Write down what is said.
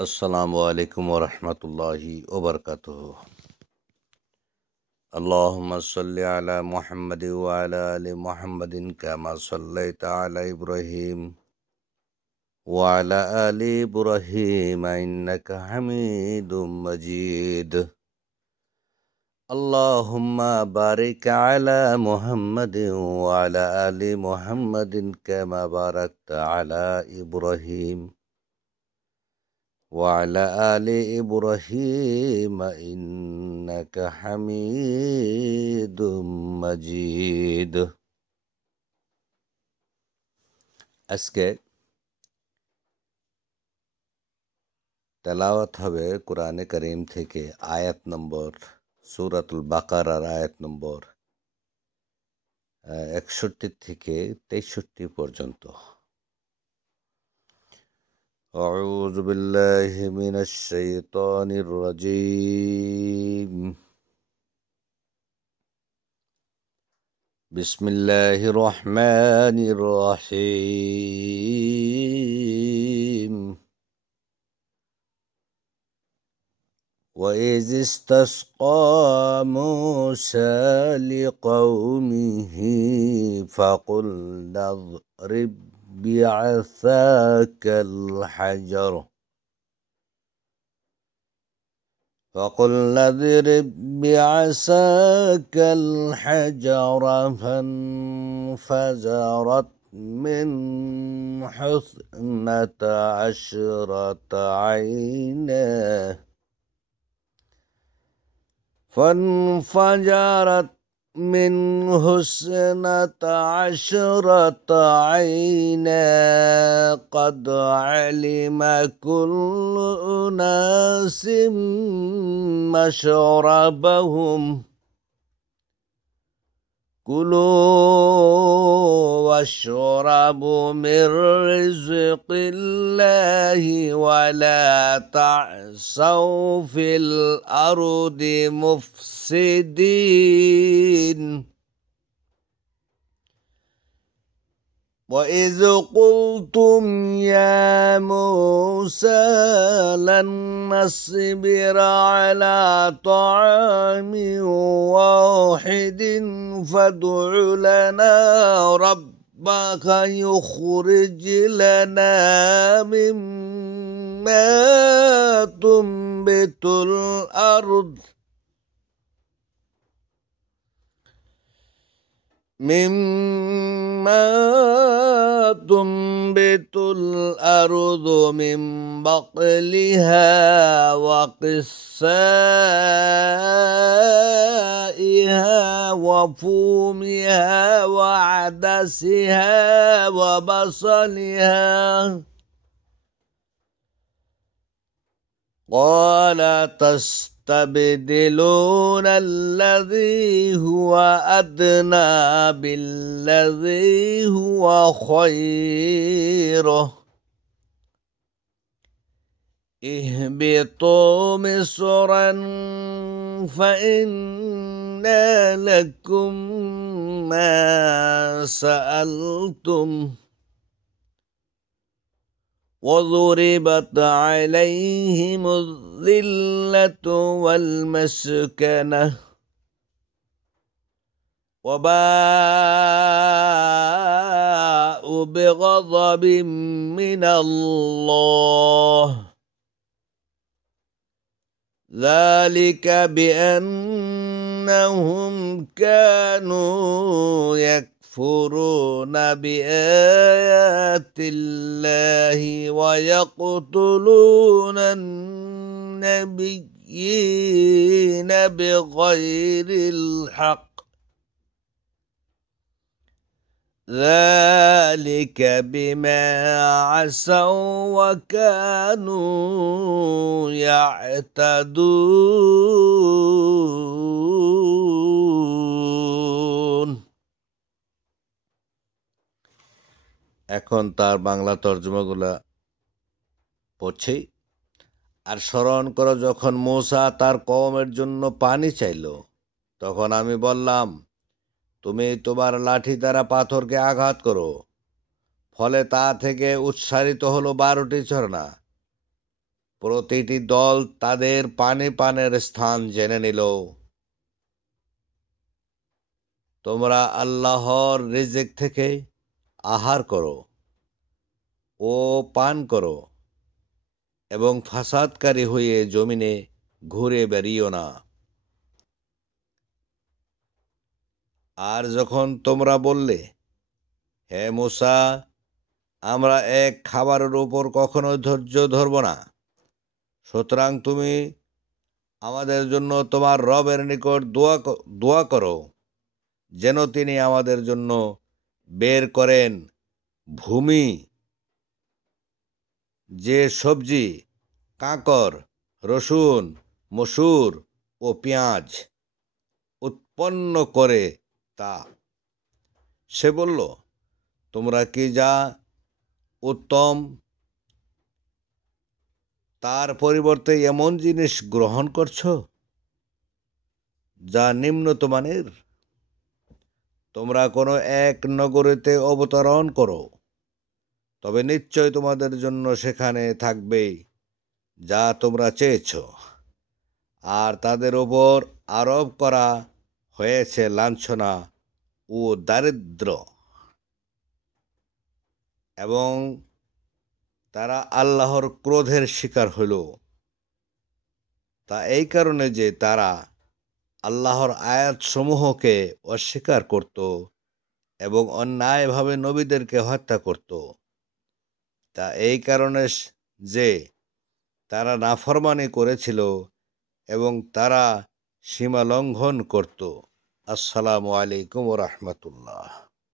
अस्सलामु अलैकुम वरहमतुल्लाहि वबरकातुहू। अल्लाहुम्मा सल्लि अला मुहम्मद व अला आलि मुहम्मदिन कमा सल्लैता अला इब्राहीम व अला आलि इब्राहीम इन्नका हमीदुम मजीद। अल्लाहुम्मा बारिक अला मुहम्मद व अला आलि मुहम्मदिन कमा बारकता अला इब्राहीम وعلى آل إبراهيم إنك حميد مجيد। আজকে তেলাওয়াত হবে কোরআনে করিম থেকে আয়াত নম্বর সূরাতুল বাকারার আয়াত নম্বর 61 থেকে 63 পর্যন্ত। أعوذ بالله من الشيطان الرجيم بسم الله الرحمن الرحيم وإذ استسقى موسى لقومه فقلنا اضرب بعصاك الحجر فانفجرت منه 12 عينا فانفجرت منه 12 عينا قد علم كل أناس مشربهم كلوا واشربوا من رزق الله ولا تعثوا في الأرض مفسدين وإذ قلتم يا موسى لن نصبر على طعام واحد فادع لنا ربك يخرج لنا مما تنبت الأرض من بقلها وقثائها وفومها وعدسها وبصلها قال تستبدلون الذي هو أدنى بالذي هو خير اهبطوا مصرا فإن لكم ما سألتم وضربت عليهم الذلة والمسكنة وباءوا بغضب من الله ذلك بأنهم كانوا يكفرون بآيات الله ويقتلون النبيين بغير الحق ذلك بما عصوا وكانوا يعتدون। এখন তার বাংলা তর্জমাগুলা পড়ছি। আর স্মরণ করো যখন মূসা তার কওমের জন্য পানি চাইল, তখন আমি বললাম, তুমি তোমার লাঠি দ্বারা পাথরকে আঘাত করো। ফলে তা থেকে উৎসারিত হলো 12টি ঝর্ণা। প্রতিটি দল তাদের পানের স্থান জেনে নিল। তোমরা আল্লাহর রিজিক থেকে আহার করো ও পান করো এবং ফাসাদকারী হয়ে জমিনে ঘুরে বেরিও না। আর যখন তোমরা বললে, হে মূসা, আমরা এক খাবারের উপর কখনো ধৈর্য ধরব না, সুতরাং তুমি আমাদের জন্য তোমার রবের নিকট দোয়া করো যেন তিনি আমাদের জন্য বের করেন ভূমি যে সবজি, কাঁকর, রসুন, মসুর ও পেঁয়াজ উৎপন্ন করে তা। সে বলল, তোমরা কি যা উত্তম তার পরিবর্তে এমন জিনিস গ্রহণ করছো যা নিম্নত মানের? তোমরা কোনো এক নগরীতে অবতরণ করো, তবে নিশ্চয় তোমাদের জন্য সেখানে থাকবে যা তোমরা চেয়েছ, আর তাদের ওপর আরোপ করা হয়েছে লাঞ্ছনা ও দারিদ্র্য, এবং তারা আল্লাহর ক্রোধের শিকার হইল। তা এই কারণে যে তারা আল্লাহর আয়াতসমূহকে অস্বীকার করত এবং অন্যায়ভাবে নবীদেরকে হত্যা করত। তা এই কারণে যে তারা নাফরমানি করেছিল এবং তারা সীমা লঙ্ঘন করত। আসসালামু আলাইকুম ওয়া রাহমাতুল্লাহ।